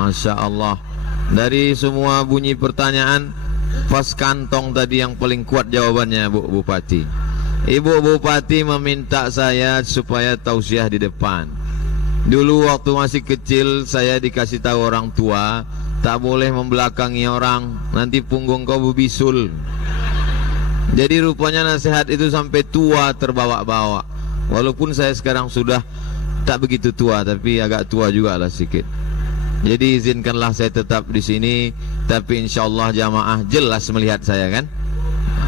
Masya Allah. Dari semua bunyi pertanyaan, pas kantong tadi yang paling kuat jawabannya, Bu Bupati. Ibu Bupati meminta saya supaya tausiah di depan. Dulu waktu masih kecil saya dikasih tahu orang tua, tak boleh membelakangi orang, nanti punggung kau berbisul. Jadi rupanya nasihat itu sampai tua terbawa-bawa. Walaupun saya sekarang sudah tak begitu tua, tapi agak tua juga lah sedikit. Jadi izinkanlah saya tetap di sini, tapi insya Allah jamaah jelas melihat saya kan.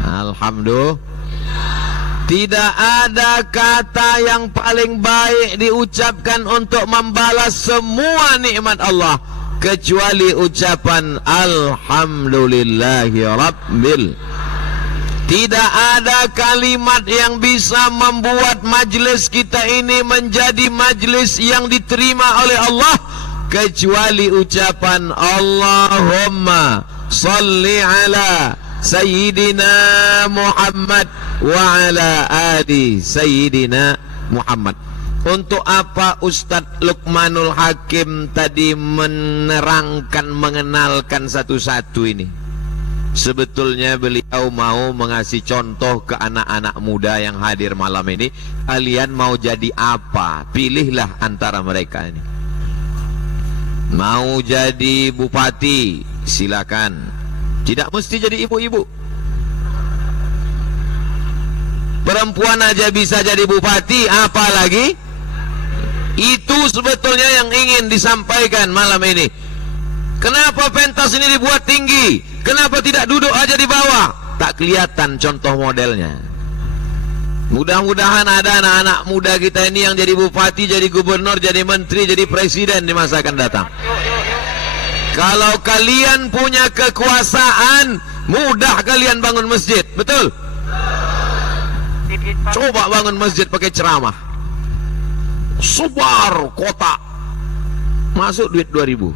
Alhamdulillah. Tidak ada kata yang paling baik diucapkan untuk membalas semua nikmat Allah kecuali ucapan Alhamdulillahi Rabbil. Tidak ada kalimat yang bisa membuat majlis kita ini menjadi majlis yang diterima oleh Allah kecuali ucapan Allahumma salli ala Sayyidina Muhammad wa ala ali Sayyidina Muhammad. Untuk apa Ustadz Luqmanul Hakim tadi menerangkan, mengenalkan satu-satu ini? Sebetulnya beliau mau mengasih contoh ke anak-anak muda yang hadir malam ini. Kalian mau jadi apa? Pilihlah antara mereka ini. Mau jadi bupati, silakan. Tidak mesti jadi ibu-ibu. Perempuan aja bisa jadi bupati, apalagi itu sebetulnya yang ingin disampaikan malam ini. Kenapa pentas ini dibuat tinggi? Kenapa tidak duduk aja di bawah? Tak kelihatan contoh modelnya. Mudah-mudahan ada anak-anak muda kita ini yang jadi bupati, jadi gubernur, jadi menteri, jadi presiden di masa akan datang. Kalau kalian punya kekuasaan, mudah kalian bangun masjid, betul? Coba bangun masjid pakai ceramah, sebar kota, masuk duit 2.000.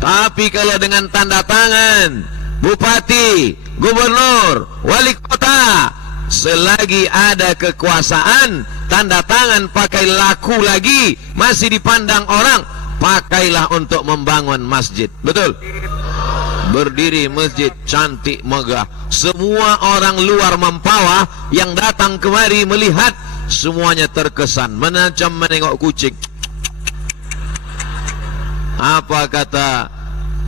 Tapi kalau dengan tanda tangan bupati, gubernur, wali kota, selagi ada kekuasaan, tanda tangan pakai laku lagi, masih dipandang orang, pakailah untuk membangun masjid, betul? Berdiri masjid cantik megah, semua orang luar Mempawah yang datang kemari melihat, semuanya terkesan, macam menengok kucing. Apa kata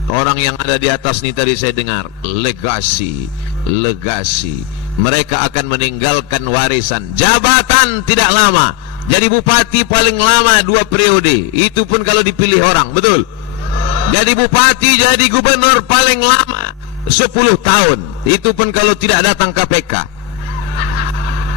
orang yang ada di atas ini tadi saya dengar? Legasi, legasi. Mereka akan meninggalkan warisan. Jabatan tidak lama. Jadi bupati paling lama 2 periode. Itu pun kalau dipilih orang, betul? Jadi bupati, jadi gubernur paling lama 10 tahun. Itu pun kalau tidak datang KPK.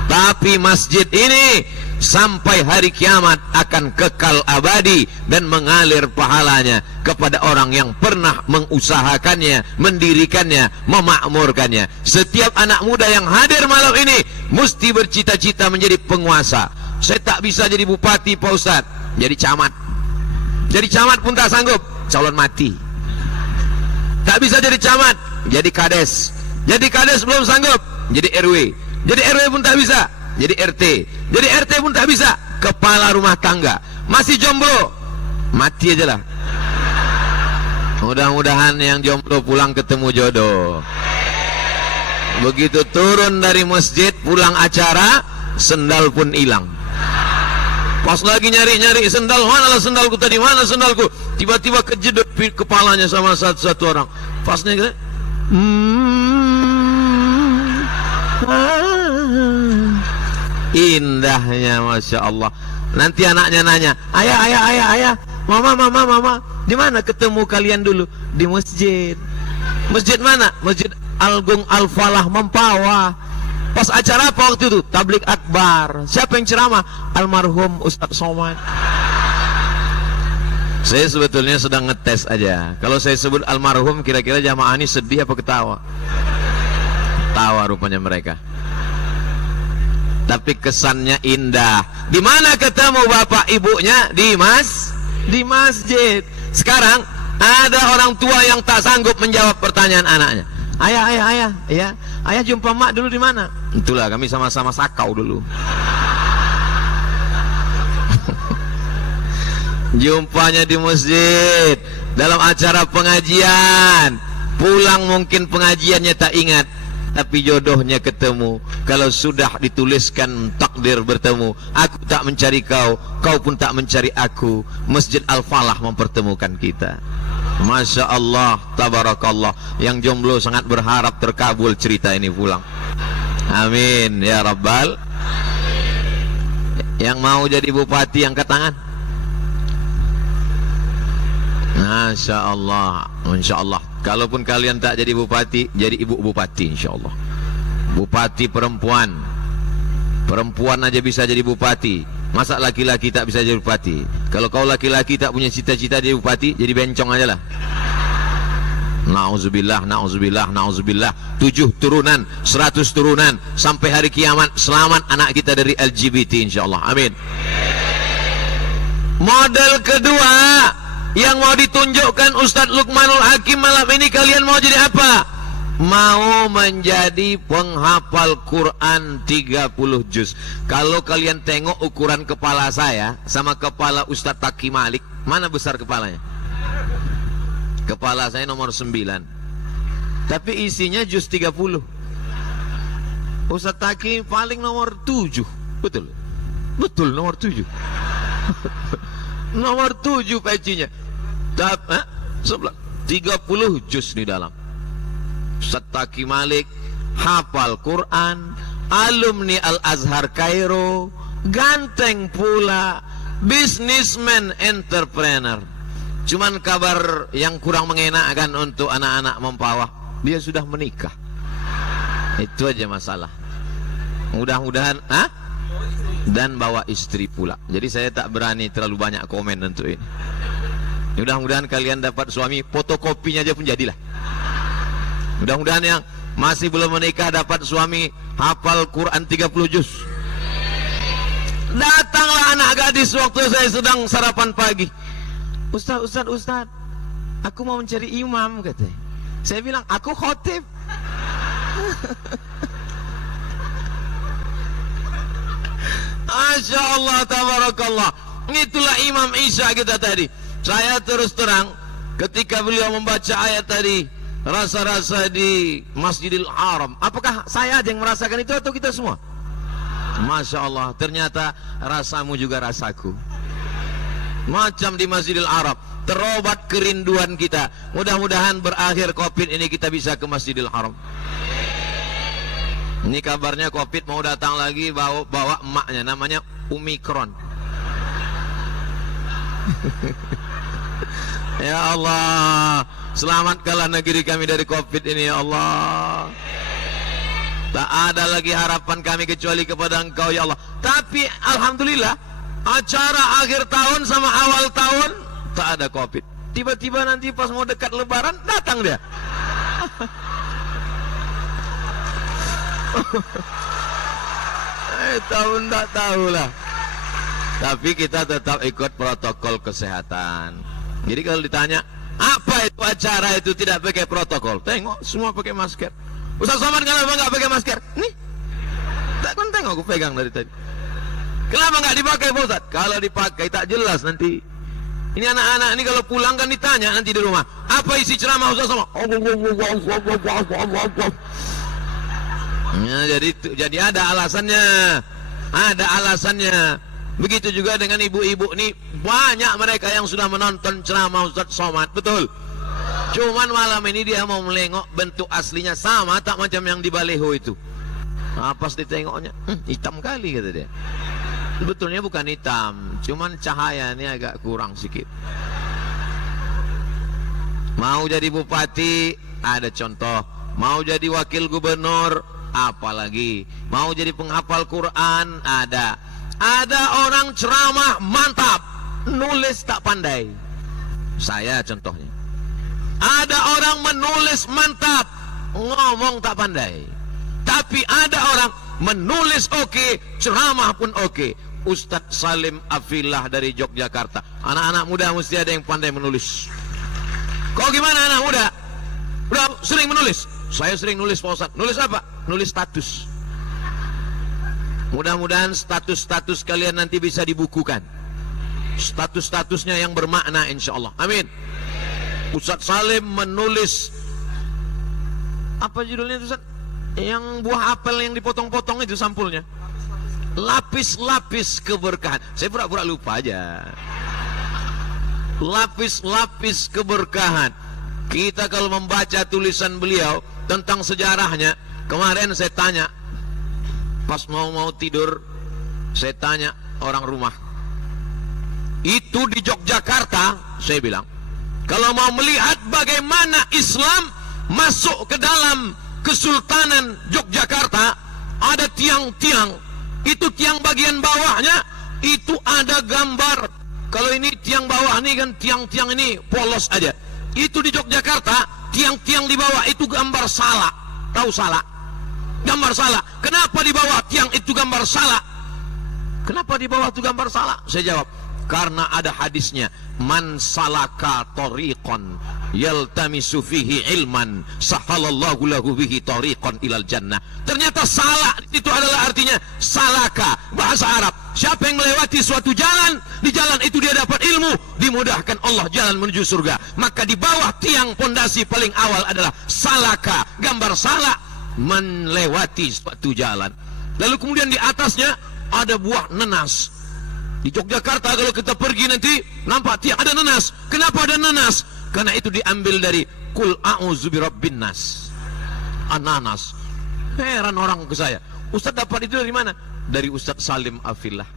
Tapi masjid ini sampai hari kiamat akan kekal abadi dan mengalir pahalanya kepada orang yang pernah mengusahakannya, mendirikannya, memakmurkannya. Setiap anak muda yang hadir malam ini mesti bercita-cita menjadi penguasa. Saya tak bisa jadi bupati Pak Ustadz, jadi camat. Jadi camat pun tak sanggup, calon mati. Tak bisa jadi camat, jadi kades. Jadi kades belum sanggup, jadi RW. Jadi RW pun tak bisa, jadi RT. Jadi RT pun tak bisa, kepala rumah tangga. Masih jomblo, mati aja lah. Mudah-mudahan yang jomblo pulang ketemu jodoh. Begitu turun dari masjid, pulang acara, sendal pun hilang. Pas lagi nyari-nyari sendal, manalah sendalku tadi, mana sendalku? Tiba-tiba kejedot kepalanya sama satu orang. Pasnya gitu, indahnya, Masya Allah. Nanti anaknya nanya, ayah, mama, di mana ketemu kalian dulu? Di masjid. Masjid mana? Masjid Agung Al-Falah Mempawah. Pas acara apa waktu itu? Tablik akbar. Siapa yang ceramah? Almarhum Ustadz Somad. Saya sebetulnya sedang ngetes aja. Kalau saya sebut almarhum, kira-kira jamaah ini sedih apa ketawa? Tawa rupanya mereka. Tapi kesannya indah. Di mana ketemu bapak ibunya? Di masjid. Sekarang ada orang tua yang tak sanggup menjawab pertanyaan anaknya. Ayah jumpa mak dulu di mana? Itulah kami sama-sama sakau dulu. Jumpanya di masjid, dalam acara pengajian. Pulang mungkin pengajiannya tak ingat, tapi jodohnya ketemu. Kalau sudah dituliskan takdir bertemu, aku tak mencari kau, kau pun tak mencari aku. Masjid Al-Falah mempertemukan kita. Masya Allah, tabarakallah. Yang jomblo sangat berharap terkabul cerita ini pulang. Amin ya Rabbal. Yang mau jadi bupati angkat tangan. Masya Allah, Insya Allah. Kalaupun kalian tak jadi bupati, jadi ibu bupati Insya Allah. Bupati perempuan, perempuan aja bisa jadi bupati. Masa laki-laki tak bisa jadi bupati? Kalau kau laki-laki tak punya cita-cita jadi bupati, jadi bencong aja lah. Na'udzubillah, na'udzubillah, na'udzubillah. 7 turunan, 100 turunan sampai hari kiamat. Selamat anak kita dari LGBT Insya Allah. Amin. Model kedua yang mau ditunjukkan Ustadz Luqmanul Hakim malam ini, kalian mau jadi apa? Mau menjadi penghafal Quran 30 juz. Kalau kalian tengok ukuran kepala saya sama kepala Ustadz Taki Malik, mana besar kepalanya? Kepala saya nomor 9, tapi isinya juz 30. Ustadz Taki paling nomor 7. Betul? Betul nomor 7. Nomor 7 pecinya. 30 juz di dalam. Ustadz Taki Malik hafal Quran, alumni Al-Azhar Kairo, ganteng pula, businessman, entrepreneur. Cuman kabar yang kurang mengenakan untuk anak-anak mempawah, dia sudah menikah. Itu aja masalah. Mudah-mudahan dan bawa istri pula. Jadi saya tak berani terlalu banyak komen untuk ini. Mudah-mudahan kalian dapat suami, fotokopinya aja pun jadilah. Mudah-mudahan yang masih belum menikah dapat suami hafal Quran 30 juz. Datanglah anak gadis waktu saya sedang sarapan pagi. Ustaz, aku mau mencari imam, katanya. Saya bilang, aku khotib. Masya Allah, tabarakallah. Itulah Imam Isya kita tadi. Saya terus terang, ketika beliau membaca ayat tadi, rasa-rasa di Masjidil Haram, apakah saya aja yang merasakan itu atau kita semua? Masya Allah, ternyata rasamu juga rasaku. Macam di Masjidil Haram, terobat kerinduan kita. Mudah-mudahan berakhir Covid ini kita bisa ke Masjidil Haram. Ini kabarnya Covid mau datang lagi, bawa emaknya, namanya Omikron. Ya Allah, selamatkanlah negeri kami dari Covid ini ya Allah. Tak ada lagi harapan kami kecuali kepada Engkau ya Allah. Tapi alhamdulillah, acara akhir tahun sama awal tahun tak ada Covid. Tiba-tiba nanti pas mau dekat Lebaran datang dia. Tahun tak tahulah. Tapi kita tetap ikut protokol kesehatan. Jadi kalau ditanya apa itu acara itu tidak pakai protokol, tengok semua pakai masker. Ustaz Somad kenapa nggak pakai masker? Nih, tak kan tengok aku pegang dari tadi. Kenapa nggak dipakai Pak Ustaz? Kalau dipakai tak jelas nanti. Ini anak-anak ini kalau pulang kan ditanya nanti di rumah, apa isi ceramah Ustaz Somad? Ya, jadi ada alasannya, ada alasannya. Begitu juga dengan ibu-ibu nih, banyak mereka yang sudah menonton ceramah Ustaz Somad, betul. Cuman malam ini dia mau melengok bentuk aslinya sama tak macam yang di baleho itu. Nah, pas ditengoknya, hitam kali kata dia. Sebetulnya bukan hitam, cuman cahayanya agak kurang sedikit. Mau jadi bupati, ada contoh. Mau jadi wakil gubernur, apalagi. Mau jadi penghafal Quran, ada. Ada orang ceramah mantap, nulis tak pandai. Saya contohnya. Ada orang menulis mantap, ngomong tak pandai. Tapi ada orang menulis oke, ceramah pun oke. Ustadz Salim Afillah dari Yogyakarta. Anak-anak muda mesti ada yang pandai menulis. Kok gimana anak muda? Udah sering menulis? Saya sering nulis Pak Ustadz. Nulis apa? Nulis status. Mudah-mudahan status-status kalian nanti bisa dibukukan. status-statusnya yang bermakna insyaallah. Amin. Ustaz Salim menulis, apa judulnya itu Ustaz? Yang buah apel yang dipotong-potong itu sampulnya. Lapis-lapis keberkahan. Saya pura-pura lupa aja. Lapis-lapis keberkahan. Kita kalau membaca tulisan beliau tentang sejarahnya, kemarin saya tanya, pas mau tidur, saya tanya orang rumah, itu di Yogyakarta, saya bilang, kalau mau melihat bagaimana Islam masuk ke dalam Kesultanan Yogyakarta, ada tiang-tiang, itu tiang bagian bawahnya itu ada gambar. Kalau ini tiang bawah ini kan tiang-tiang ini polos aja. Itu di Yogyakarta, tiang-tiang di bawah itu gambar salak. Tahu salak? Gambar salak. Kenapa di bawah tiang itu gambar salak? Kenapa di bawah itu gambar salak? Saya jawab, karena ada hadisnya, man salaka tariqan yaltamisu fihi ilman sahalallahu lahu bihi tariqan ilal jannah. Ternyata salak itu adalah artinya salaka, bahasa Arab. Siapa yang melewati suatu jalan, di jalan itu dia dapat ilmu, dimudahkan Allah jalan menuju surga. Maka di bawah tiang pondasi paling awal adalah salaka, gambar salak, melewati suatu jalan. Lalu kemudian di atasnya ada buah nenas. Di Yogyakarta kalau kita pergi nanti nampak tiang ada nenas. Kenapa ada nenas? Karena itu diambil dari Qul a'udzu birabbin nas. Ananas. Heran orang ke saya, Ustaz dapat itu dari mana? Dari Ustaz Salim Afillah.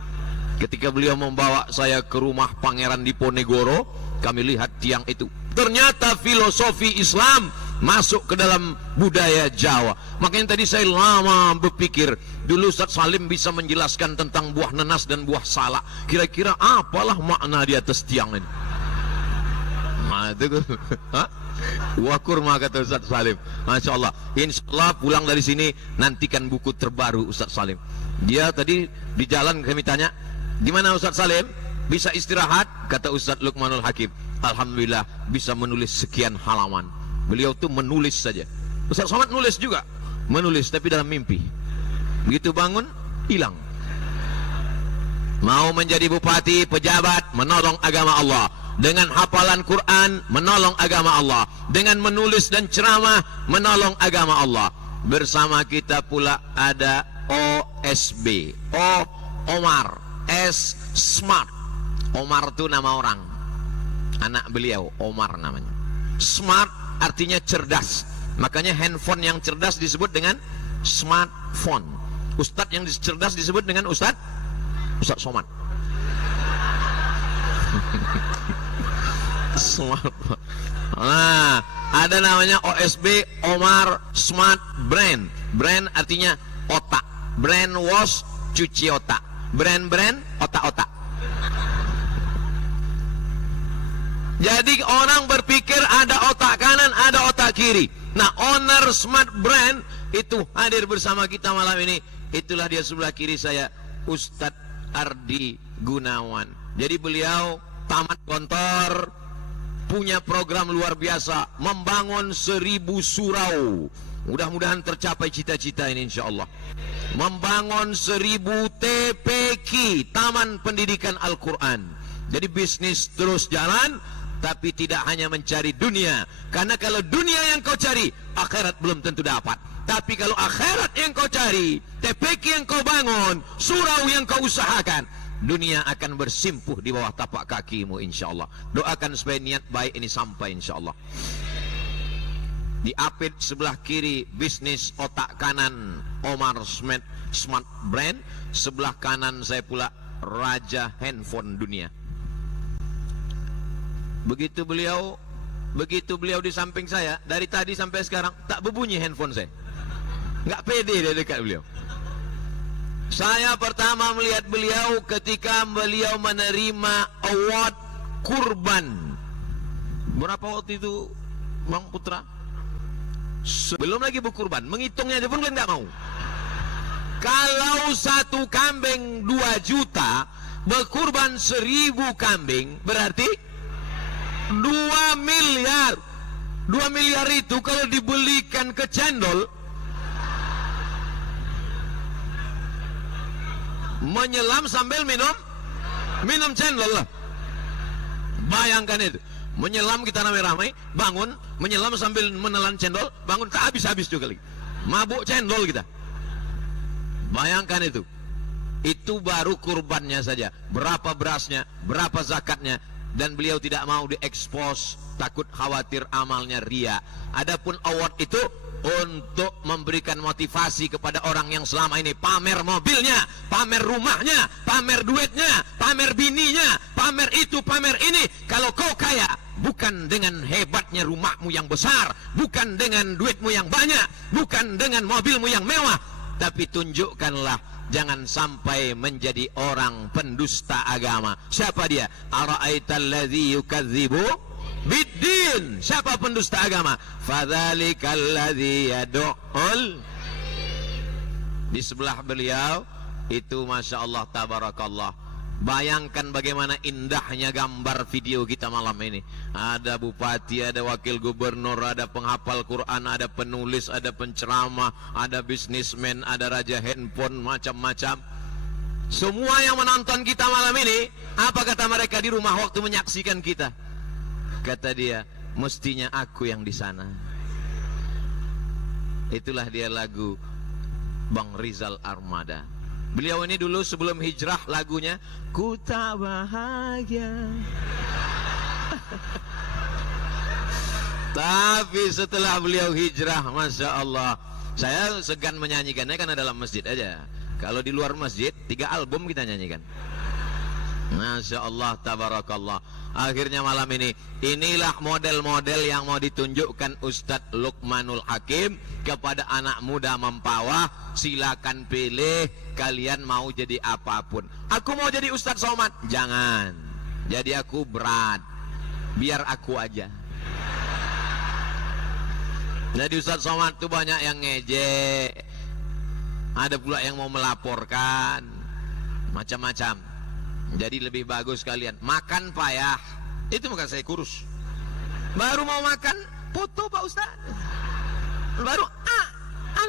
Ketika beliau membawa saya ke rumah Pangeran Diponegoro, kami lihat tiang itu. Ternyata filosofi Islam masuk ke dalam budaya Jawa. Makanya tadi saya lama berpikir, dulu Ustaz Salim bisa menjelaskan tentang buah nenas dan buah salak. Kira-kira apalah makna di atas tiang ini? Nah, itu buah kurma kata Ustaz Salim. Masya Allah. Insya Allah pulang dari sini nantikan buku terbaru Ustaz Salim. Dia tadi di jalan kami tanya, gimana Ustaz Salim? Bisa istirahat? Kata Ustaz Luqmanul Hakim, alhamdulillah bisa menulis sekian halaman. Beliau tuh menulis saja. Ustaz Somad nulis juga, menulis tapi dalam mimpi. Begitu bangun, hilang. Mau menjadi bupati, pejabat, menolong agama Allah. Dengan hafalan Quran, menolong agama Allah. Dengan menulis dan ceramah, menolong agama Allah. Bersama kita pula ada OSB, Omar, S Smart. Omar itu nama orang, anak beliau Omar namanya. Smart artinya cerdas, makanya handphone yang cerdas disebut dengan smartphone. Ustadz yang cerdas disebut dengan Ustadz Somad. Smartphone. Nah, ada namanya OSB, Omar Smart Brain. Brain artinya otak. Brain wash, cuci otak. Brain otak-otak. Jadi orang berpikir ada otak kanan, ada otak kiri. Nah, owner Smart Brand itu hadir bersama kita malam ini. Itulah dia sebelah kiri saya, Ustadz Ardi Gunawan. Jadi beliau tamat Gontor, punya program luar biasa, membangun 1000 surau. Mudah-mudahan tercapai cita-cita ini insya Allah. Membangun 1000 TPQ, Taman Pendidikan Al-Quran. Jadi bisnis terus jalan, tapi tidak hanya mencari dunia. Karena kalau dunia yang kau cari, akhirat belum tentu dapat. Tapi kalau akhirat yang kau cari, TPQ yang kau bangun, surau yang kau usahakan, dunia akan bersimpuh di bawah tapak kakimu insya Allah. Doakan supaya niat baik ini sampai insya Allah. Di apit sebelah kiri bisnis otak kanan Omar Smart Brand, sebelah kanan saya pula raja handphone dunia. Begitu beliau di samping saya, dari tadi sampai sekarang tak berbunyi handphone saya. Nggak pede dia dekat beliau. Saya pertama melihat beliau ketika beliau menerima award kurban. Berapa waktu itu Bang Putra? Belum lagi berkurban, menghitungnya aja pun kan nggak mau. Kalau satu kambing 2 juta, berkurban 1000 kambing, berarti 2 miliar. 2 miliar itu kalau dibelikan ke cendol, menyelam sambil minum cendol lah. Bayangkan itu, menyelam kita ramai-ramai, bangun, menyelam sambil menelan cendol, bangun tak habis-habis juga lagi. Mabuk cendol kita. Bayangkan itu. Itu baru kurbannya saja. Berapa berasnya, berapa zakatnya, dan beliau tidak mau diekspos, takut khawatir amalnya ria. Adapun award itu untuk memberikan motivasi kepada orang yang selama ini pamer mobilnya, pamer rumahnya, pamer duitnya, pamer bininya, pamer itu, pamer ini. Kalau kau kaya, bukan dengan hebatnya rumahmu yang besar, bukan dengan duitmu yang banyak, bukan dengan mobilmu yang mewah, tapi tunjukkanlah, jangan sampai menjadi orang pendusta agama. Siapa dia? Ara'aital ladzi yukadzibu biddin. Siapa pendusta agama? Fadzalikal ladzi yad'ul. Di sebelah beliau itu masya Allah tabarakallah. Bayangkan bagaimana indahnya gambar video kita malam ini. Ada bupati, ada wakil gubernur, ada penghafal Quran, ada penulis, ada penceramah, ada bisnismen, ada raja handphone, macam-macam. Semua yang menonton kita malam ini, apa kata mereka di rumah waktu menyaksikan kita? Kata dia, mestinya aku yang di sana. Itulah dia lagu Bang Rizal Armada. Beliau ini dulu sebelum hijrah lagunya Ku tak bahagia. Tapi setelah beliau hijrah, masya Allah, saya segan menyanyikannya karena dalam masjid aja. Kalau di luar masjid 3 album kita nyanyikan. Masya Allah tabarakallah. Akhirnya malam ini, inilah model-model yang mau ditunjukkan Ustadz Luqmanul Hakim kepada anak muda mempawah. Silakan pilih, kalian mau jadi apapun. Aku mau jadi Ustadz Somad, jangan. Jadi aku berat, biar aku aja. Jadi Ustadz Somad itu banyak yang ngejek, ada pula yang mau melaporkan, macam-macam. Jadi lebih bagus kalian makan payah. Itu bukan saya kurus. Baru mau makan, foto Pak Ustaz. Baru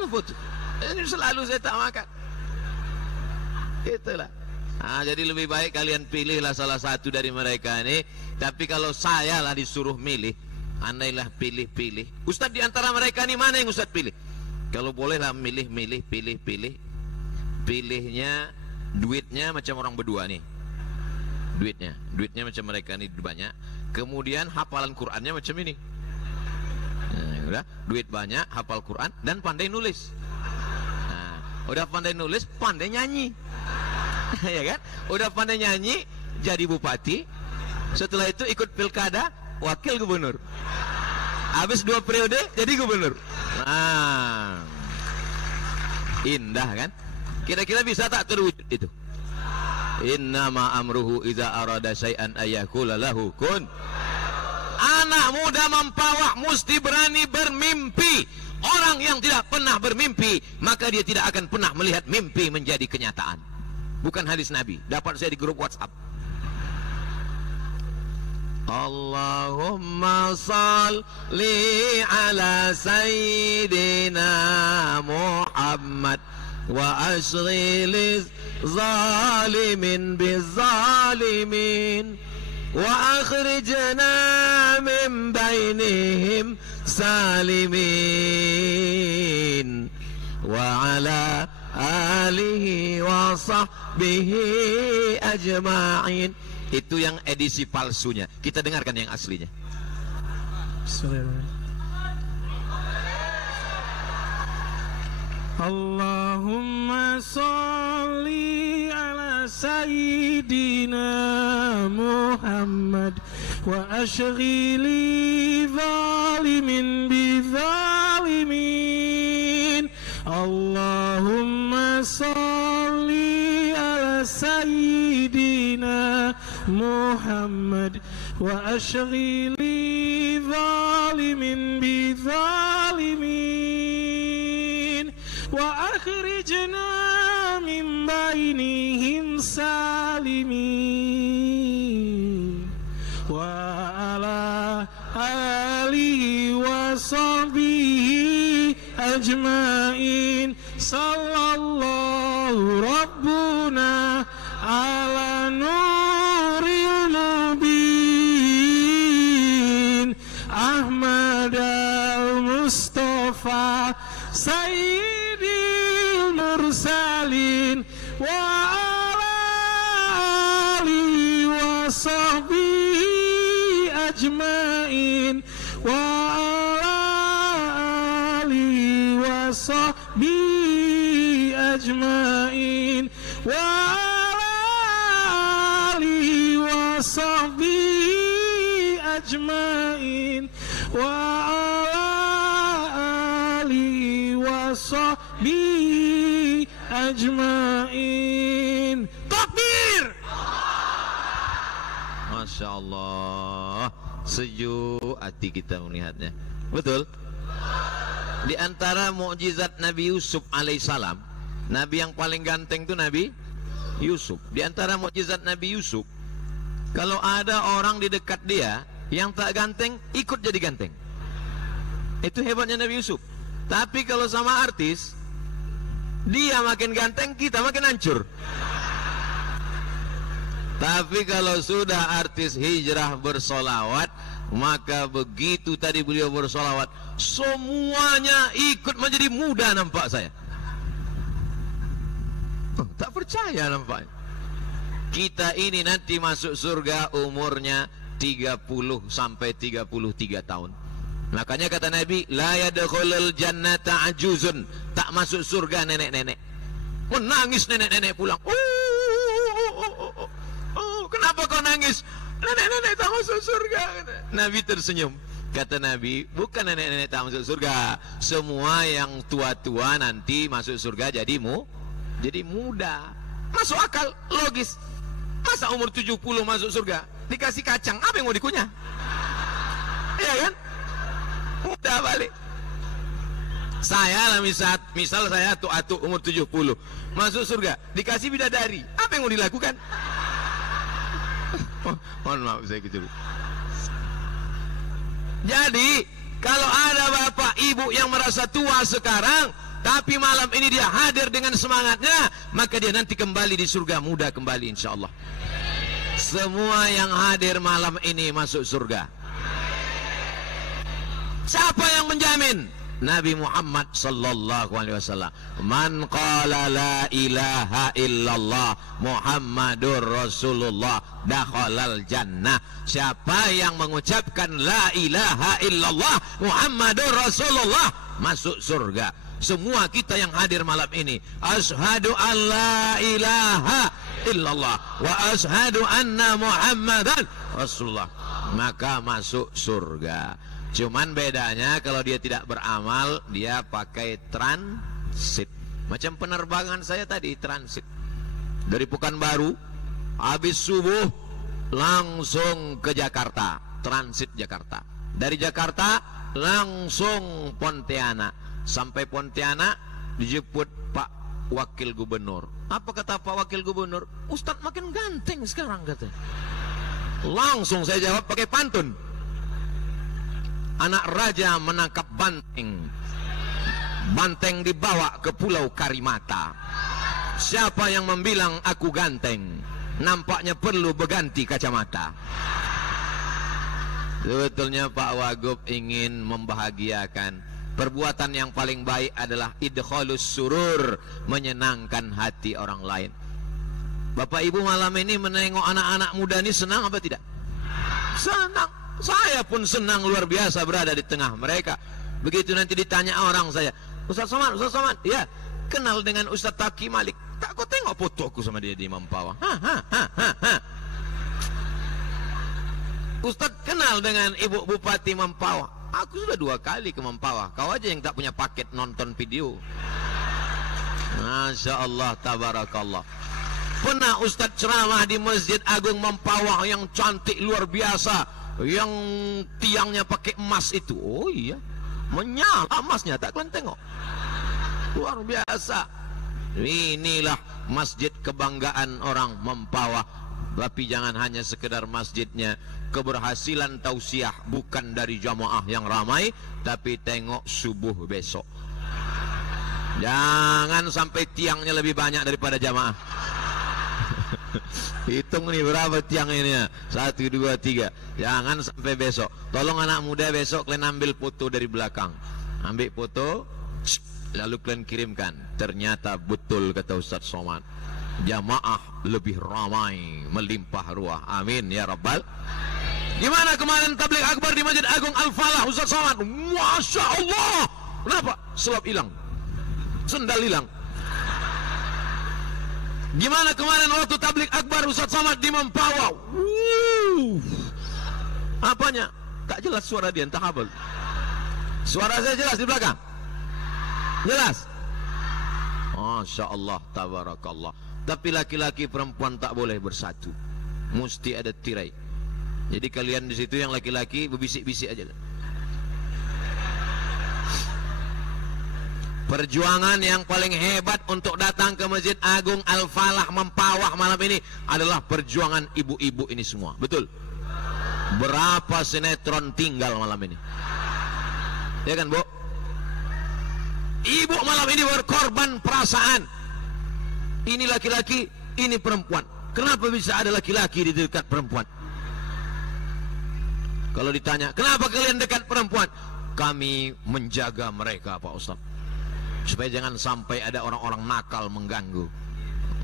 foto. Ini selalu saya tak makan. Itulah. Nah, jadi lebih baik kalian pilihlah salah satu dari mereka ini. Tapi kalau saya lah disuruh milih, andailah pilih-pilih. Ustaz di antara mereka ini mana yang Ustaz pilih? Kalau bolehlah milih-milih, pilih-pilih. Pilihnya duitnya macam orang berdua nih. Duitnya macam mereka ini banyak. Kemudian hafalan Qurannya macam ini. Nah, udah, duit banyak, hafal Quran dan pandai nulis. Nah, udah pandai nulis, pandai nyanyi. Ya kan? Udah pandai nyanyi, jadi bupati. Setelah itu ikut pilkada, wakil gubernur. Habis 2 periode jadi gubernur. Nah, indah kan? Kira-kira bisa tak terwujud itu? Innama amruhu iza arada syai'an ayyakula lahu kun. Anak muda mempawah mesti berani bermimpi. Orang yang tidak pernah bermimpi, maka dia tidak akan pernah melihat mimpi menjadi kenyataan. Bukan hadis Nabi, dapat saya di grup WhatsApp. Allahumma salli ala sayyidina Muhammad wa ashghil zalimin bizzalimin wa akhrijna min bainihim salimin wa ala alihi wa sahbihi ajma'in. Itu yang edisi palsunya. Kita dengarkan yang aslinya. Allahumma salli ala sayyidina Muhammad wa ashghili zalimin bi zalimin. Allahumma salli ala sayyidina Muhammad wa ashghili zalimin bi zalimin wa akhrijna min bainihim salimin wa ala alihi wa sahbihi ajma'in. Sallallahu rabbuna ala nuril mubin. Mustafa Sayyidil Mursalin wa ala alihi wa sahbihi ajmain wa ala alihi wa sahbihi ajmain wa ala alihi wa sahbihi ajmain wa ala alihi wa sahbihi ajmain. Takbir. Masya Allah, sejuk hati kita melihatnya. Betul? Di antara mukjizat Nabi Yusuf alaihissalam, Nabi yang paling ganteng itu Nabi Yusuf. Di antara mukjizat Nabi Yusuf, kalau ada orang di dekat dia yang tak ganteng, ikut jadi ganteng. Itu hebatnya Nabi Yusuf. Tapi kalau sama artis, dia makin ganteng, kita makin hancur. Tapi kalau sudah artis hijrah bersolawat, maka begitu tadi beliau bersolawat, semuanya ikut menjadi muda nampak saya. Tak percaya nampaknya. Kita ini nanti masuk surga umurnya 30 sampai 33 tahun. Makanya kata Nabi, la yadkhulul jannata ajuzun, tak masuk surga nenek-nenek. Menangis nenek-nenek pulang. Kenapa kau nangis? Nenek-nenek tak masuk surga. Nabi tersenyum. Kata Nabi, bukan nenek-nenek tak masuk surga, semua yang tua-tua nanti masuk surga jadi muda. Masuk akal, logis. Masa umur 70 masuk surga, dikasih kacang, apa yang mau dikunyah? Iya kan? Muda balik. Saya lah misal saya atu-atu umur 70 masuk surga, dikasih bidadari, apa yang mau dilakukan? Mohon maaf saya kecil. Jadi kalau ada bapak ibu yang merasa tua sekarang, tapi malam ini dia hadir dengan semangatnya, maka dia nanti kembali di surga muda kembali insya Allah. Semua yang hadir malam ini masuk surga. Siapa yang menjamin? Nabi Muhammad sallallahu alaihi wasallam. Man qala la ilaha illallah Muhammadur Rasulullah dakhalal jannah. Siapa yang mengucapkan la ilaha illallah Muhammadur Rasulullah masuk surga. Semua kita yang hadir malam ini, asyhadu an la ilaha illallah wa asyhadu anna Muhammadan Rasulullah, maka masuk surga. Cuman bedanya kalau dia tidak beramal, dia pakai transit. Macam penerbangan saya tadi, transit. Dari Pekanbaru, habis subuh langsung ke Jakarta, transit Jakarta. Dari Jakarta langsung Pontianak. Sampai Pontianak dijemput Pak Wakil Gubernur. Apa kata Pak Wakil Gubernur? Ustadz makin ganteng sekarang katanya. Langsung saya jawab pakai pantun. Anak raja menangkap banteng, banteng dibawa ke Pulau Karimata. Siapa yang membilang aku ganteng, nampaknya perlu berganti kacamata. Sebetulnya Pak Wagub ingin membahagiakan. Perbuatan yang paling baik adalah idkhalus surur, menyenangkan hati orang lain. Bapak Ibu malam ini menengok anak-anak muda ini senang apa tidak? Senang. Saya pun senang luar biasa berada di tengah mereka. Begitu nanti ditanya orang saya, Ustaz Somad, ya, kenal dengan Ustaz Taki Malik. Tak kau tengok fotoku sama dia di Mempawah. Ustaz kenal dengan Ibu Bupati Mempawah. Aku sudah 2 kali ke Mempawah. Kau aja yang tak punya paket nonton video. Masya Allah, tabarakallah. Pernah Ustaz ceramah di Masjid Agung Mempawah yang cantik luar biasa, yang tiangnya pakai emas itu. Oh iya, menyala emasnya, tak kalian tengok, luar biasa. Inilah masjid kebanggaan orang Mempawah. Tapi jangan hanya sekedar masjidnya. Keberhasilan tausiah bukan dari jamaah yang ramai, tapi tengok subuh besok. Jangan sampai tiangnya lebih banyak daripada jamaah. Hitung nih berapa tiang ini ya? 1, 2, 3. Jangan sampai besok. Tolong anak muda besok kalian ambil foto dari belakang. Ambil foto, lalu kalian kirimkan. Ternyata betul kata Ustaz Somad, jamaah lebih ramai, melimpah ruah. Amin ya rabbal. Gimana kemarin tabligh akbar di Masjid Agung Al-Falah Ustaz Somad? Masya Allah. Kenapa? Selop hilang, sendal hilang. Gimana kemarin waktu tabligh akbar Ustaz Somad di Mempawah? Apanya? Tak jelas suara dia, entah apa. Suara saya jelas di belakang? Jelas? Masya Allah, tabarakallah. Tapi laki-laki perempuan tak boleh bersatu, mesti ada tirai. Jadi kalian di situ yang laki-laki berbisik-bisik aja. Perjuangan yang paling hebat untuk datang ke Masjid Agung Al-Falah Mempawah malam ini adalah perjuangan ibu-ibu ini semua. Betul? Berapa sinetron tinggal malam ini? Ya kan, Bu? Ibu malam ini berkorban perasaan. Ini laki-laki, ini perempuan. Kenapa bisa ada laki-laki di dekat perempuan? Kalau ditanya, kenapa kalian dekat perempuan? Kami menjaga mereka, Pak Ustaz, supaya jangan sampai ada orang-orang nakal mengganggu.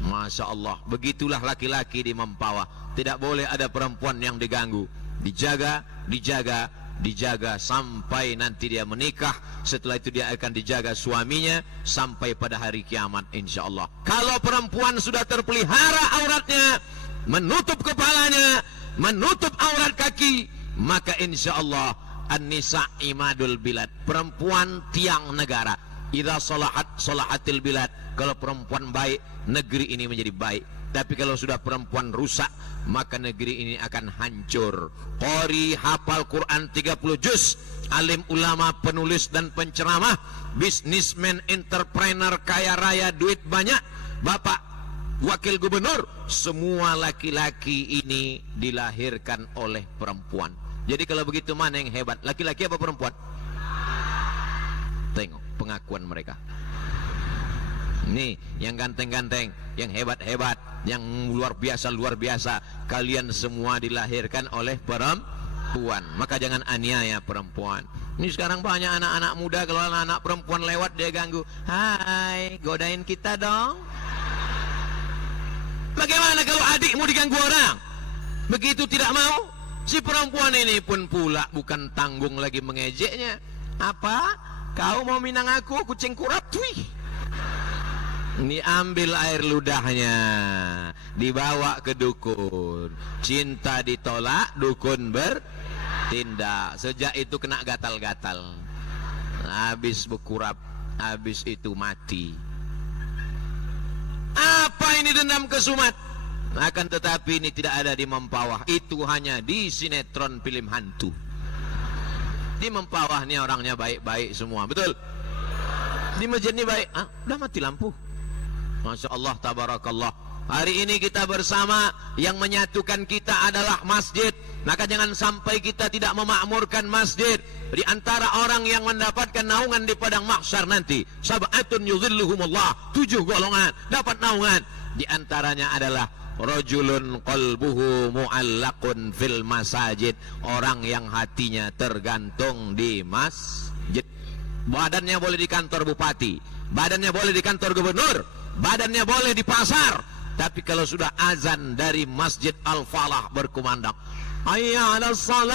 Masya Allah, begitulah laki-laki di Mempawah. Tidak boleh ada perempuan yang diganggu. Dijaga, dijaga, dijaga sampai nanti dia menikah. Setelah itu dia akan dijaga suaminya sampai pada hari kiamat, insya Allah. Kalau perempuan sudah terpelihara auratnya, menutup kepalanya, menutup aurat kaki, maka insya Allah an-nisa imadul bilad, perempuan tiang negara. Idza salahatil bilad, kalau perempuan baik, negeri ini menjadi baik. Tapi kalau sudah perempuan rusak, maka negeri ini akan hancur. Qori hafal Quran 30 juz, alim ulama, penulis dan penceramah, bisnismen, entrepreneur, kaya raya, duit banyak, bapak wakil gubernur, semua laki-laki ini dilahirkan oleh perempuan. Jadi kalau begitu mana yang hebat, laki-laki apa perempuan? Tengok pengakuan mereka. Nih, yang ganteng-ganteng, yang hebat-hebat, yang luar biasa, kalian semua dilahirkan oleh perempuan. Maka jangan aniaya perempuan. Ini sekarang banyak anak-anak muda, kalau anak-anak perempuan lewat dia ganggu. Hai, godain kita dong. Bagaimana kalau adikmu diganggu orang? Begitu tidak mau, si perempuan ini pun pula bukan tanggung lagi mengejeknya. Apa? Kau mau minang aku kucing kurap? Wih. Ini ambil air ludahnya, dibawa ke dukun. Cinta ditolak, dukun bertindak. Sejak itu kena gatal-gatal, habis berkurap, habis itu mati. Apa ini dendam kesumat? Akan tetapi ini tidak ada di Mempawah. Itu hanya di sinetron film hantu. Di Mempawah ini orangnya baik-baik semua, betul? Di masjid ini baik. Udah mati lampu. Masya Allah, tabarakallah. Hari ini kita bersama, yang menyatukan kita adalah masjid. Maka jangan sampai kita tidak memakmurkan masjid. Di antara orang yang mendapatkan naungan di padang mahsyar nanti, sab'atun yuzilluhumullah, 7 golongan dapat naungan. Di antaranya adalah rajulun qalbuhu mu'allaqun fil masajid, orang yang hatinya tergantung di masjid. Badannya boleh di kantor bupati, badannya boleh di kantor gubernur, badannya boleh di pasar, tapi kalau sudah azan dari Masjid Al-Falah berkumandang, hayya 'alas salat,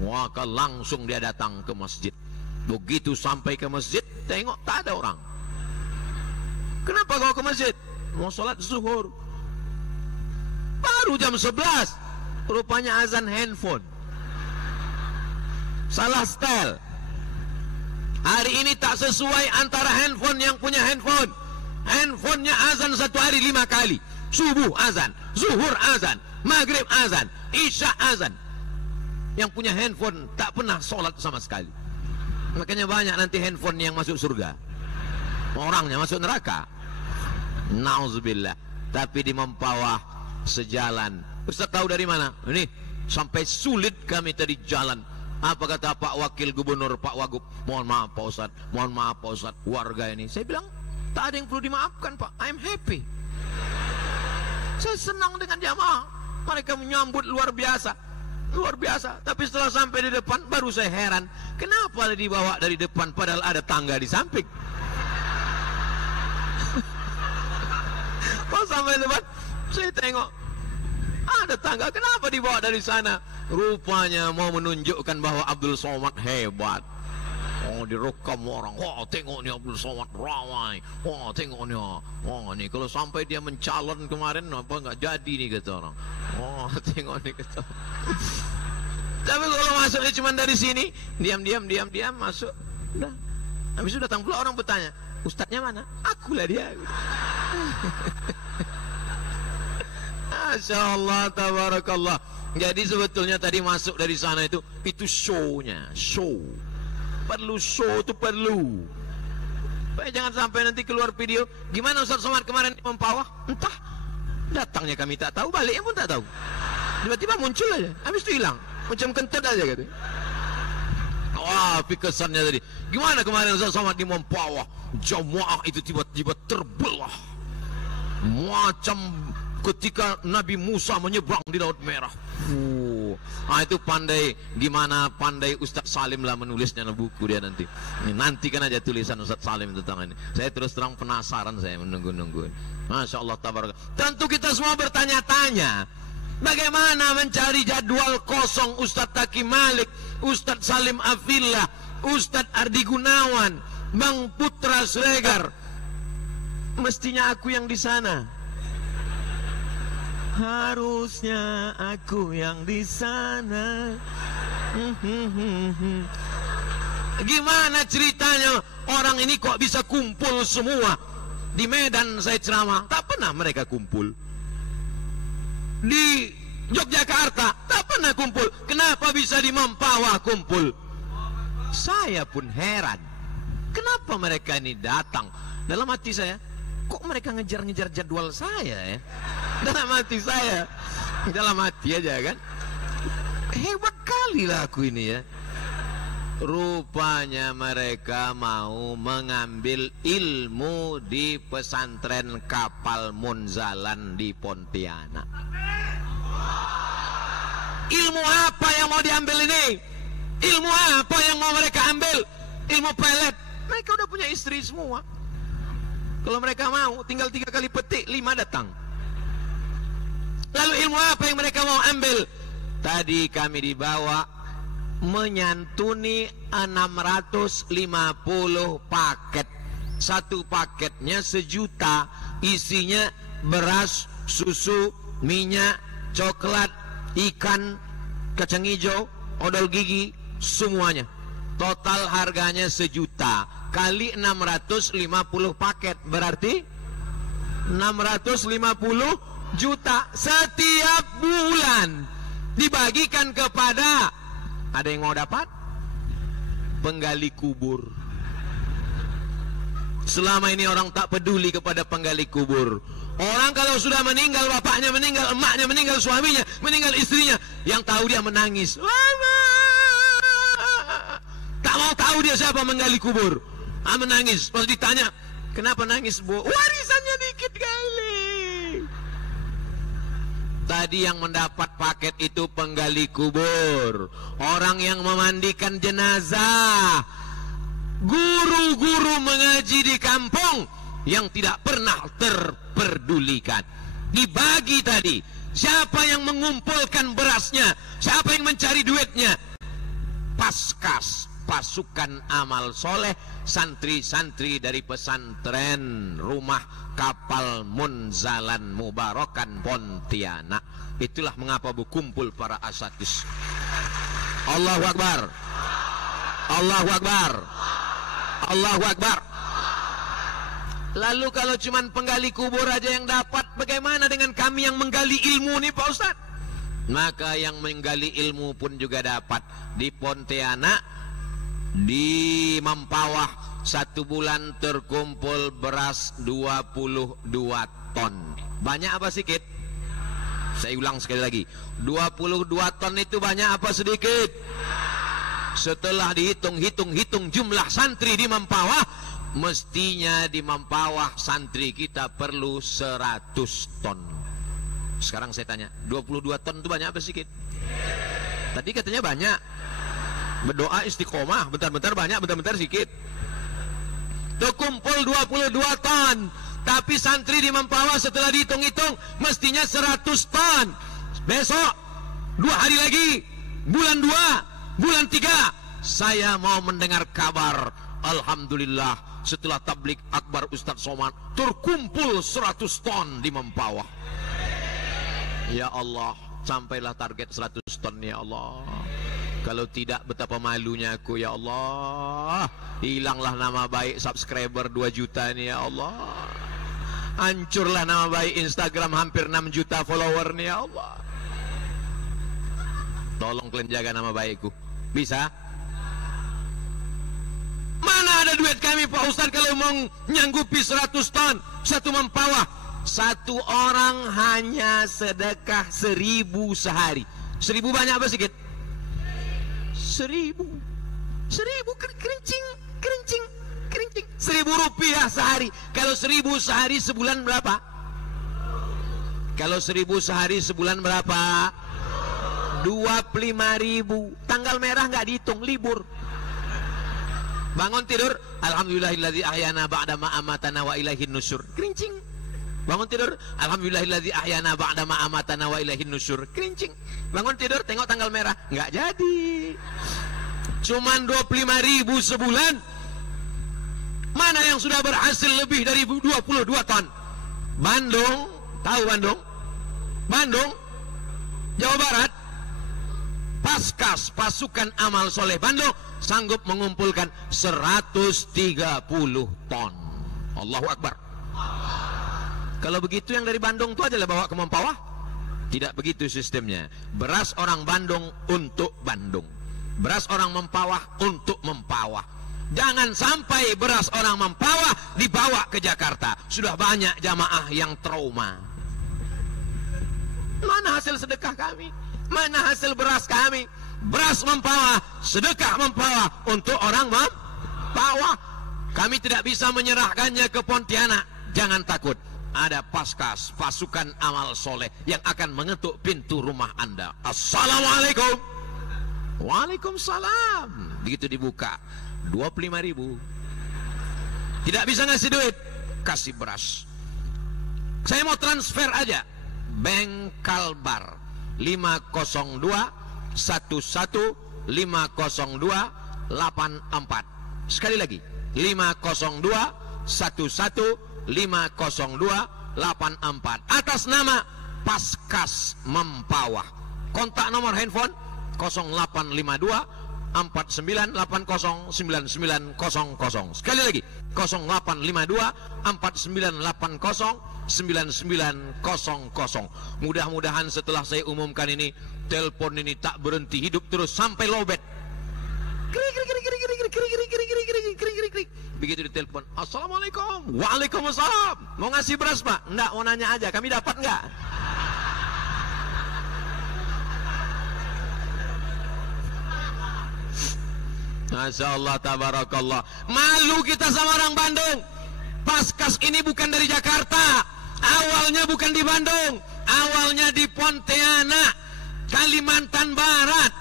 maka langsung dia datang ke masjid. Begitu sampai ke masjid, tengok tak ada orang. Kenapa kau ke masjid? Mau sholat zuhur. Baru jam 11, rupanya azan handphone. Salah style. Hari ini tak sesuai antara handphone yang punya handphone. Handphonenya azan satu hari 5 kali. Subuh azan, zuhur azan, maghrib azan, isya azan. Yang punya handphone tak pernah sholat sama sekali. Makanya banyak nanti handphone yang masuk surga, orangnya masuk neraka. Nauzubillah. Tapi di Mempawah sejalan. Ustaz tahu dari mana? Ini sampai sulit kami tadi jalan. Apa kata Pak Wakil Gubernur, Pak Wagub? Mohon maaf Pak Ustaz, mohon maaf Pak Ustaz, warga ini. Saya bilang, tak ada yang perlu dimaafkan Pak, I'm happy. Saya senang dengan jamaah, mereka menyambut luar biasa. luar biasa. Tapi setelah sampai di depan baru saya heran, kenapa dibawa dari depan padahal ada tangga di samping. Pas sampai depan saya tengok ada tangga, kenapa dibawa dari sana? Rupanya mau menunjukkan bahwa Abdul Somad hebat. Oh, direkam orang. Wah, tengok nih Abdul Somad ramai. Wah, tengok nih. Wah, nih kalau sampai dia mencalon kemarin apa nggak jadi nih kata orang. Wah, tengok nih kata. Tapi kalau masuknya cuma dari sini, diam masuk. Udah. Habis itu datang pula orang bertanya, ustadznya mana? Akulah dia. Masya Allah, tabarakallah. Jadi sebetulnya tadi masuk dari sana itu show-nya, show. Perlu show, itu perlu. Supaya jangan sampai nanti keluar video, gimana Ustaz Somad kemarin di Mempawah? Entah, datangnya kami tak tahu, baliknya pun tak tahu. Tiba-tiba muncul aja, habis itu hilang, macam kentut aja gitu. Wah, kesannya tadi, gimana kemarin Ustaz Somad di Mempawah? Jamaah itu tiba-tiba terbelah, macam ketika Nabi Musa menyeberang di Laut Merah. Nah, itu pandai, gimana pandai Ustaz Salim lah menulisnya buku dia nanti. Nantikan aja tulisan Ustaz Salim tentang ini. Saya terus terang penasaran, saya menunggu-nunggu. Masya Allah, tabarak. Tentu kita semua bertanya-tanya, bagaimana mencari jadwal kosong Ustaz Taki Malik, Ustaz Salim Afillah, Ustaz Ardi Gunawan, Bang Putra Sregar. Mestinya aku yang di sana. Harusnya aku yang di sana. Gimana ceritanya orang ini kok bisa kumpul semua? Di Medan saya ceramah, tak pernah mereka kumpul. Di Yogyakarta, tak pernah kumpul. Kenapa bisa di Mempawah kumpul? Saya pun heran, kenapa mereka ini datang? Dalam hati saya, kok mereka ngejar-ngejar jadwal saya ya? Dalam hati saya, dalam hati aja kan, hebat kali lah aku ini ya. Rupanya mereka mau mengambil ilmu di pesantren Kapal Munzalan di Pontianak. Ilmu apa yang mau diambil ini? Ilmu apa yang mau mereka ambil? Ilmu pelet. Mereka udah punya istri semua. Kalau mereka mau, tinggal 3 kali petik, 5 datang. Lalu ilmu apa yang mereka mau ambil? Tadi kami dibawa menyantuni 650 paket. Satu paketnya 1 juta, isinya beras, susu, minyak, coklat, ikan, kacang hijau, odol gigi, semuanya. Total harganya 1 juta kali 650 paket, berarti 650 juta setiap bulan dibagikan kepada, ada yang mau dapat? Penggali kubur. Selama ini orang tak peduli kepada penggali kubur. Orang kalau sudah meninggal, bapaknya meninggal, emaknya meninggal, suaminya meninggal, istrinya, yang tahu dia menangis. Tak mau tahu dia siapa menggali kubur. Menangis. Pas ditanya, kenapa nangis, Bu? Warisannya dikit kali. Tadi yang mendapat paket itu penggali kubur, orang yang memandikan jenazah, guru-guru mengaji di kampung yang tidak pernah terperdulikan. Dibagi tadi. Siapa yang mengumpulkan berasnya? Siapa yang mencari duitnya? Paskas, pasukan amal soleh, santri-santri dari pesantren Rumah Kapal Munzalan Mubarakan Pontianak. Itulah mengapa berkumpul para asatis. Allahu Akbar, Allahu Akbar, Allahu Akbar. Lalu kalau cuman penggali kubur aja yang dapat, bagaimana dengan kami yang menggali ilmu nih Pak Ustadz? Maka yang menggali ilmu pun juga dapat. Di Pontianak, di Mempawah, 1 bulan terkumpul beras 22 ton. Banyak apa sedikit? Saya ulang sekali lagi, 22 ton itu banyak apa sedikit? Setelah dihitung-hitung jumlah santri di Mempawah, mestinya di Mempawah santri kita perlu 100 ton. Sekarang saya tanya, 22 ton itu banyak apa sedikit? Tadi katanya banyak. Berdoa istiqomah, bentar-bentar banyak, bentar-bentar sedikit. Terkumpul 22 ton. Tapi santri di Mempawah setelah dihitung-hitung mestinya 100 ton. Besok 2 hari lagi, bulan 2, bulan 3, saya mau mendengar kabar. Alhamdulillah, setelah tablik akbar Ustadz Somad terkumpul 100 ton di Mempawah. Ya Allah, sampailah target 100 ton ya Allah. Kalau tidak, betapa malunya aku ya Allah. Hilanglah nama baik subscriber 2 juta ini ya Allah. Hancurlah nama baik Instagram hampir 6 juta follower nih ya Allah. Tolong kalian jaga nama baikku. Bisa? Mana ada duit kami Pak Ustadz kalau mau nyanggupi 100 ton satu Mempawah. Satu orang hanya sedekah 1000 sehari. 1000 banyak apa sedikit? 1000 kerincing 1000 rupiah sehari. Kalau 1000 sehari sebulan berapa? Kalau 1000 sehari sebulan berapa? 25.000. Tanggal merah nggak dihitung, libur. Bangun tidur, alhamdulillahilladzi ahyana ba'da ma amatana wa ilaihin nusyur. Kerincing. Bangun tidur, alhamdulillahilladzi ahyana ba'da ma amatana wa ilaihin nusyur. Kerincing. Bangun tidur, tengok tanggal merah, nggak jadi. Cuman 25.000 sebulan. Mana yang sudah berhasil lebih dari 22 ton? Bandung, tahu Bandung? Bandung, Jawa Barat. Paskas, pasukan amal soleh Bandung, sanggup mengumpulkan 130 ton. Allahu Akbar. Kalau begitu yang dari Bandung itu adalah bawa ke Mempawah. Tidak begitu sistemnya. Beras orang Bandung untuk Bandung, beras orang Mempawah untuk Mempawah. Jangan sampai beras orang Mempawah dibawa ke Jakarta. Sudah banyak jamaah yang trauma. Mana hasil sedekah kami? Mana hasil beras kami? Beras Mempawah, sedekah Mempawah untuk orang Mempawah. Kami tidak bisa menyerahkannya ke Pontianak. Jangan takut, ada Paskas, pasukan amal soleh yang akan mengetuk pintu rumah Anda. Assalamualaikum. Waalaikumsalam. Begitu dibuka, 25.000. Tidak bisa ngasih duit, kasih beras. Saya mau transfer aja. Bank Kalbar 502 11 502 84. Sekali lagi, 502 11 502 84 atas nama Paskas Mempawah. Kontak nomor handphone 0852 49809900. Sekali lagi 0852 49809900. Mudah-mudahan setelah saya umumkan ini, telepon ini tak berhenti hidup terus sampai lowbat. Begitu ditelepon, assalamualaikum. Waalaikumsalam. Mau ngasih beras Pak? Enggak, mau nanya aja, kami dapat enggak? Masya Allah, tabarakallah. Malu kita sama orang Bandung. Paskas ini bukan dari Jakarta. Awalnya bukan di Bandung, awalnya di Pontianak, Kalimantan Barat.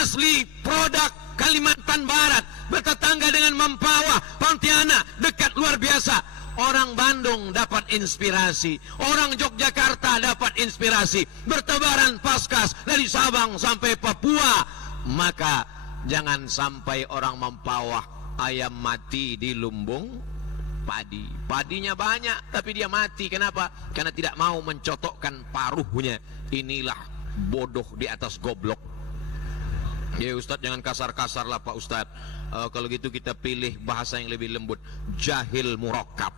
Asli produk Kalimantan Barat, bertetangga dengan Mempawah, Pontianak, dekat luar biasa. Orang Bandung dapat inspirasi, orang Yogyakarta dapat inspirasi. Bertebaran Paskas dari Sabang sampai Papua. Maka jangan sampai orang Mempawah ayam mati di lumbung padi. Padinya banyak tapi dia mati. Kenapa? Karena tidak mau mencotokkan paruhnya. Inilah bodoh di atas goblok. Ya Ustadz, jangan kasar-kasar lah Pak Ustadz. Kalau gitu kita pilih bahasa yang lebih lembut. Jahil murakkab.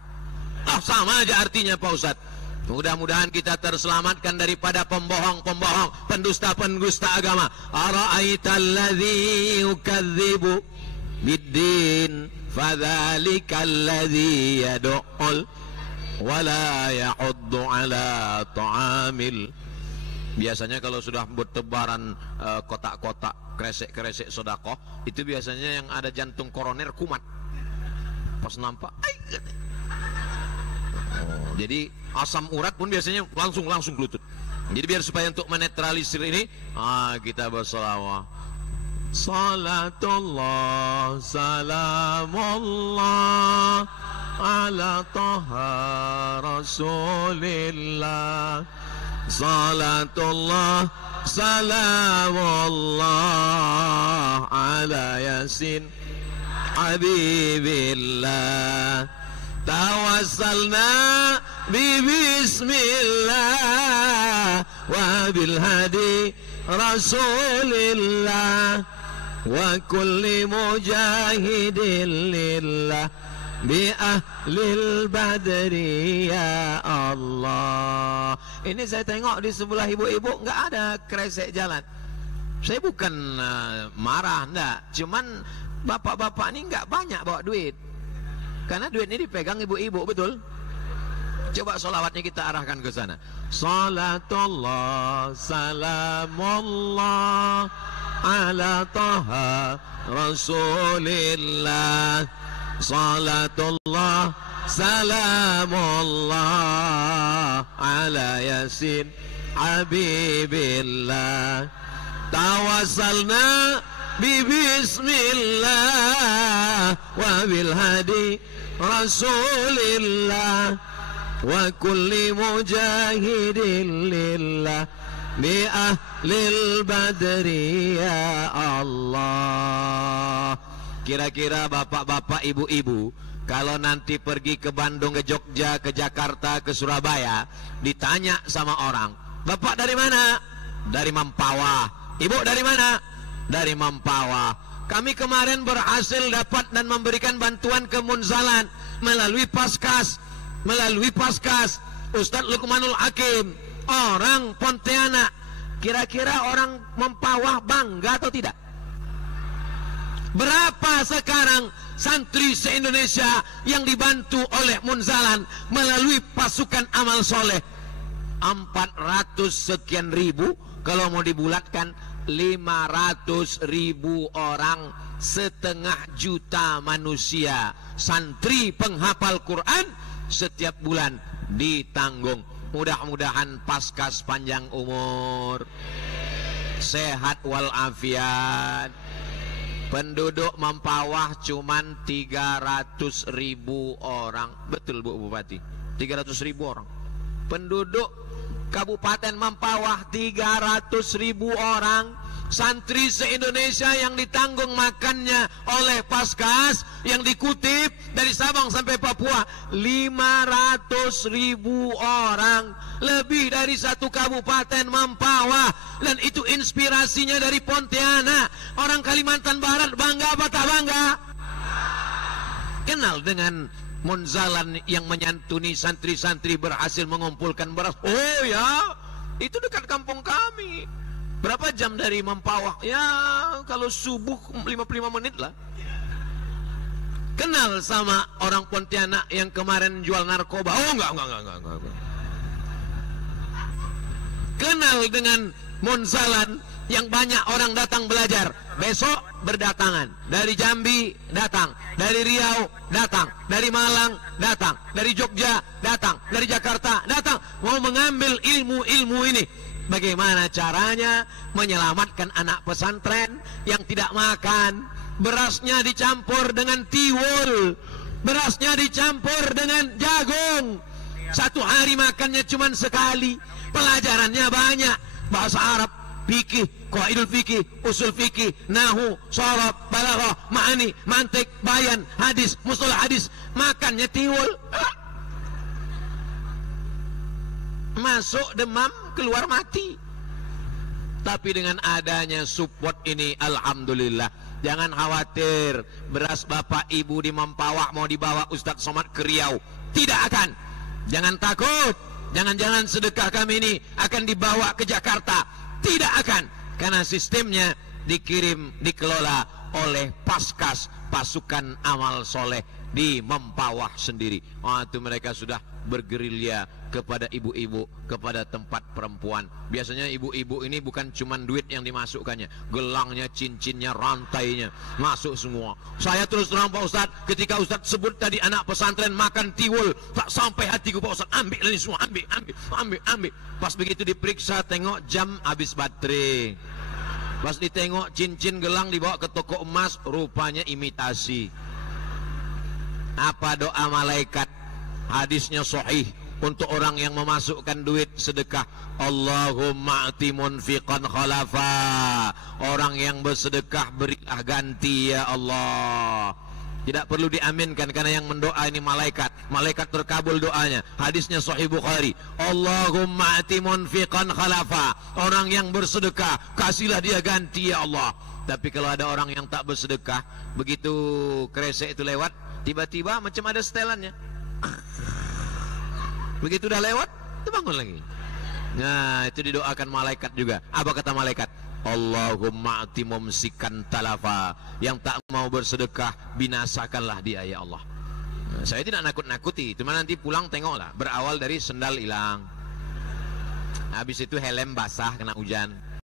Sama aja artinya Pak Ustadz. Mudah-mudahan kita terselamatkan daripada pembohong-pembohong, pendusta-pendusta agama. Ara'aital ladzi yukadzibu biddin fadzalikal ladzi yad'ul wala yahuddu ala ta'amil. Biasanya kalau sudah bertebaran kotak-kotak kresek-kresek sodakoh, itu biasanya yang ada jantung koroner kumat. Pas nampak, jadi asam urat pun biasanya langsung gelutut. Jadi biar supaya untuk menetralisir ini, kita bersolawat. Salatullah, salamullah ala taha rasulillah. Salatullah, salamullah ala yasin habibillah. Tawassalna bismillah wa bil hadi rasulillah wa kulli mujahidin lillah bi ahlil badri ya Allah. Ini saya tengok di sebelah ibu-ibu nggak ada kresek jalan. Saya bukan marah, enggak, cuman bapak-bapak ini nggak banyak bawa duit. Karena duit ini dipegang ibu-ibu, betul? Coba sholawatnya kita arahkan ke sana. Salatullah, salamullah ala taha rasulillah. Salatullah, salamullah ala yasin habibillah. Tawassalna bismillah wa bil hadi rasulillah wa kulli mujahidin lillah bi ahlil badri ya Allah. Kira-kira bapak-bapak, ibu-ibu, kalau nanti pergi ke Bandung, ke Jogja, ke Jakarta, ke Surabaya, ditanya sama orang, bapak dari mana? Dari Mempawah. Ibu dari mana? Dari Mempawah. Kami kemarin berhasil dapat dan memberikan bantuan ke Munzalan melalui Paskas, Ustadz Lukmanul Hakim, orang Pontianak. Kira-kira orang Mempawah bangga atau tidak? Berapa sekarang santri se-Indonesia yang dibantu oleh Munzalan melalui pasukan amal soleh? 400 sekian ribu. Kalau mau dibulatkan 500.000 orang, 1,5 juta manusia santri penghafal Quran setiap bulan ditanggung. Mudah-mudahan Paskas panjang umur, sehat walafiat. Penduduk Mempawah cuman 300.000 orang. Betul Bu Bupati, 300.000 orang. Penduduk Kabupaten Mempawah 300.000 orang. Santri se-Indonesia yang ditanggung makannya oleh Paskas, yang dikutip dari Sabang sampai Papua 500.000 orang, lebih dari satu kabupaten Mempawah. Dan itu inspirasinya dari Pontianak. Orang Kalimantan Barat bangga apa tak bangga? Kenal dengan Munzalan yang menyantuni santri-santri, berhasil mengumpulkan beras. Oh ya, itu dekat kampung kami. Berapa jam dari Mempawah? Ya, kalau subuh 55 menit lah. Kenal sama orang Pontianak yang kemarin jual narkoba? Oh enggak. Kenal dengan Munzalan yang banyak orang datang belajar. Besok berdatangan. Dari Jambi datang, dari Riau datang, dari Malang datang, dari Jogja datang, dari Jakarta datang, mau mengambil ilmu-ilmu ini. Bagaimana caranya menyelamatkan anak pesantren yang tidak makan? Berasnya dicampur dengan tiwul, berasnya dicampur dengan jagung. Satu hari makannya cuma sekali. Pelajarannya banyak, bahasa Arab, fikih, qaidul fikih, usul fikih, nahu, sharaf, balaghah, ma'ani, mantik, bayan, hadis, mustalah hadis. Makannya tiwul. Masuk demam, keluar mati. Tapi dengan adanya support ini, alhamdulillah. Jangan khawatir, beras bapak ibu di Mempawah mau dibawa Ustadz Somad ke Riau, tidak akan. Jangan takut. Jangan-jangan sedekah kami ini akan dibawa ke Jakarta, tidak akan. Karena sistemnya dikirim, dikelola oleh Paskas, pasukan amal soleh di Mempawah sendiri. Itu mereka sudah bergerilya kepada ibu-ibu, kepada tempat perempuan. Biasanya ibu-ibu ini bukan cuma duit yang dimasukkannya, gelangnya, cincinnya, rantainya masuk semua. Saya terus terang Pak Ustadz, ketika Ustadz sebut tadi anak pesantren makan tiwul, tak sampai hatiku Pak Ustadz, ambil ini semua, ambil. Pas begitu diperiksa, tengok jam habis baterai. Pas ditengok cincin gelang dibawa ke toko emas, rupanya imitasi. Apa doa malaikat? Hadisnya sahih untuk orang yang memasukkan duit sedekah. Allahumma ati munfiqan khalafa. Orang yang bersedekah berilah ganti ya Allah. Tidak perlu diaminkan karena yang mendoa ini malaikat. Malaikat terkabul doanya. Hadisnya sahih Bukhari. Allahumma ati munfiqan khalafa. Orang yang bersedekah kasihlah dia ganti ya Allah. Tapi kalau ada orang yang tak bersedekah, begitu kresek itu lewat, tiba-tiba macam ada setelannya. Begitu udah lewat, itu bangun lagi. Nah, itu didoakan malaikat juga. Apa kata malaikat? Allahumma ati mumsikan talafa. Yang tak mau bersedekah, binasakanlah dia ya Allah. Nah, saya tidak nakut-nakuti, cuma nanti pulang tengoklah. Berawal dari sendal hilang, habis itu helm basah kena hujan,